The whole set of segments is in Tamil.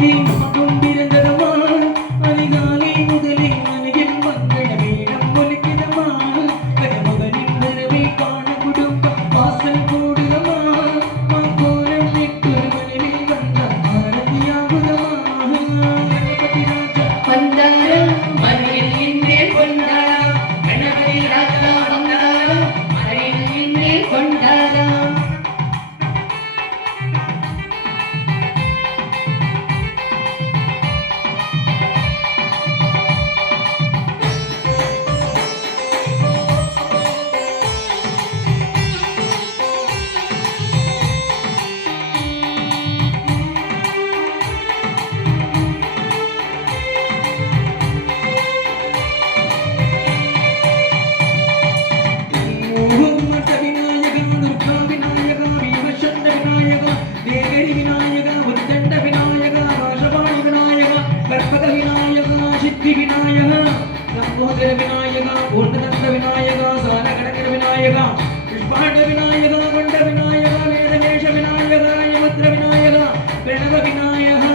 நோக்கி நான் கொண்டிருந்ததமா அதிகாலை முதலே மனையில் மங்கள வேடம் ஒலிக்கிறமா கணமகனின் வரவை காண குடும்பம் வாசல் கூடுதமா மாங்கோலம் விட்டொரு மனைவி வந்த ஆரதியாகுதமா கணபதி ராஜா வந்தாரம் மலையில் நின்றே கொண்டாரம் கணபதி ராஜா வந்தாரம் மலையில் நின்றே கொண்டாரம் விநாயகா பூர்ணதந்த விநாயகா சாலகடகர விநாயகா புஷ்பாண்ட விநாயகா கொண்ட விநாயகா வேதநேஷ விநாயகா யமுத்ர விநாயகா பிரணவ விநாயகா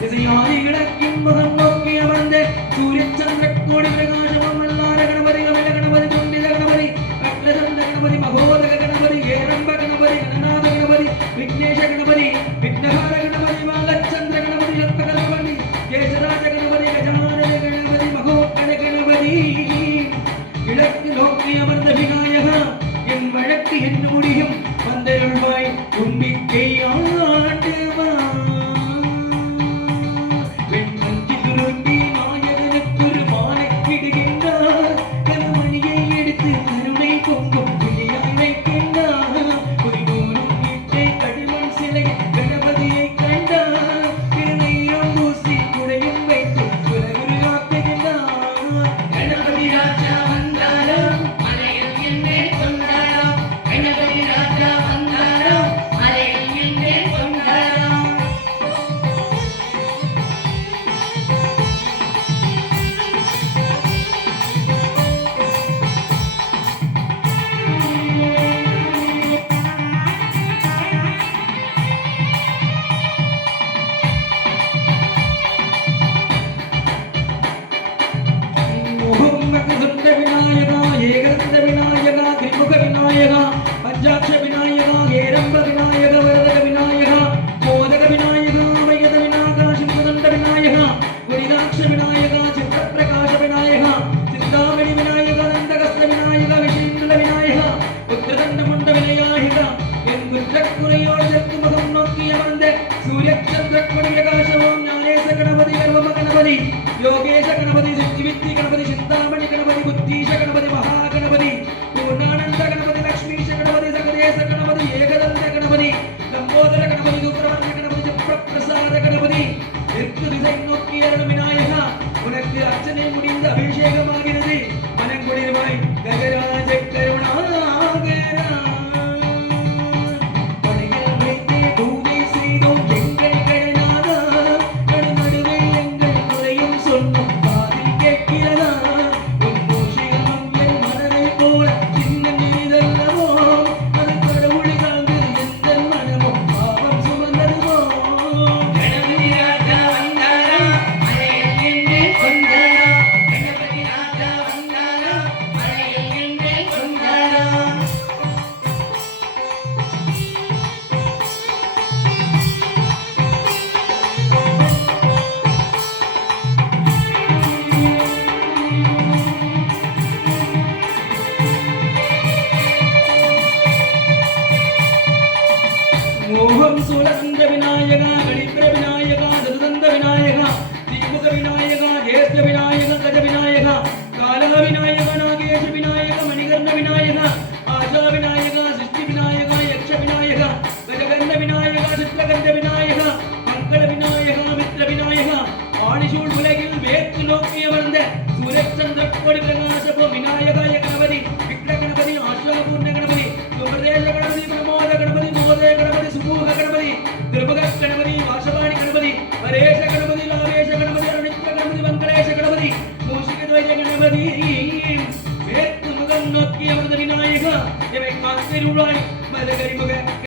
திசையாதி கிழக்கின் முகம் நோக்கி அமர்ந்த சூரிய சந்திர கோடி பிரகாசமும் வல்லார கணபதி கமல கணபதி துண்டித கணபதி அக்லதந்த கணபதி மகோதக கணபதி ஏரம்ப கணபதி கணநாத கணபதி விக்னேஷ கணபதி விக்னஹார கணபதி மாலச்சந்திர கணபதி ரத்னகணபதி கேசராஜ கணபதி கஜானன கணபதி மகோக்கட கணபதி கிழக்கு நோக்கி அமர்ந்த விநாயகா என் வழக்கு என்ன முடியும் வந்தருள்வாய் தும்பிக்கை ஆண்டவா வெண்மஞ்சி துரும்பி நாயகனுக்கு ஒரு மாலை விடுகின்றார் கருமணியை எடுத்து கருணை பொங்கும் புலியாய் வைக்கின்றார் புரிதோறும் வீட்டை கடிமண் சிலை கணபதியை கண்டார் கிருமையாம் பூசி குடையும் வைத்து குலகுரு ஆக்குகின்றார் கணபதி ராஜா வந்தாரம் மலையில் நின்றே கொண்டாரம் கணபதி ராஜா வந்தாரம் மலையில் நின்றே கொண்டாரம் ஓம் விநாயகா ஏகந்த விநாயகா திரிமுக விநாயகா பஞ்சாட்ச விநாயகா ஏரம்ப விநாயகா வரதக விநாயகா மோதக விநாயகா மயத விநாயகா சிம்மதண்ட விநாயகா குரிதாட்ச விநாயகா சித்தப்பிரகாச விநாயகா சிந்தாமணி விநாயகா நந்தகஸ்த விநாயகா விஷேந்திர விநாயகா புத்திரதண்ட முண்ட விநாயகா என் குற்றக்குறையோடு தெற்கு முகம் நோக்கி அமர்ந்த சூரியச்சந்திர கொடி பிரகாசமும் ஞானேச கணபதி கர்வம கணபதி யோகேಶ கணபதி சித்திவித்தி கணபதி சிந்தாமணி கணபதி புத்தீஷ கணபதி மகாகணபதி பூர்ணானந்த கணபதி லக்ஷ்மீஷ கணபதி சகதேச கணபதி ஏகதந்த கணபதி லம்போதர கணபதி சுப்பிரமணிய கணபதி ஜப்ரபிரசாத கணபதி தெற்கு திசை நோக்கி அருளும் விநாயகா உனக்கு அர்ச்சனை முடிந்த அபிஷேகமாகிறது மனங்குளிர்வாய் ககராஜ கருணாகரா படையில் வைத்தே பூஜை செய்தோம் எங்கள் கடனாதா நடுநடுவே எங்கள் குறையும் சொன்னோம் காதில் கேட்கிறதா உன் கோஷிகமும் என் மனதை போல சின்ன நீதல்லவோ அது கடவுளை காந்து எந்த மனமும் பாவம் சுமந்ததுவோ கணபதி ராஜா வந்தாரம் மலையில் நின்றே கொண்டாரம் கணபதி ராஜா வந்தாரம் மலையில் நின்றே கொண்டாரம் மோகம் சூலகந்த விநாயகா கணிப்ர விநாயகா ததுதந்த விநாயகா தீமுக விநாயகா ஜேஷ்ட விநாயகா கஜ விநாயகா காலா விநாயகா நாகேஷ விநாயகா மணிகர்ண விநாயகா ஆஷா விநாயகா சிஷ்டி விநாயகா யக்ஷ விநாயகா கஜகர்ண விநாயகா சித்திரகந்த விநாயகா மங்கள விநாயகா மித்ர விநாயகா ஆணிசூழ் உலகில் வேற்று நோக்கி அமர்ந்த சூரியச்சந்திர கோடி பிரகாசபோ விநாயகாய கணபதி விக்ன கணபதி ஆஷாபூர்ண கணபதி சுப்ரதேச கணபதி பிரமோத கணபதி மோதே கணபதி சுமூக கணபதி திருமுக கணபதி வாசவாணி கணபதி பரேஷ கணபதி லாவேஷ கணபதி அருணித்ர கணபதி மங்களேஷ கணபதி மூஷிக துவய கணபதி வேற்று முகம் நோக்கி அமர்ந்த விநாயகா இவை காத்திருவாய் மலகரிமுக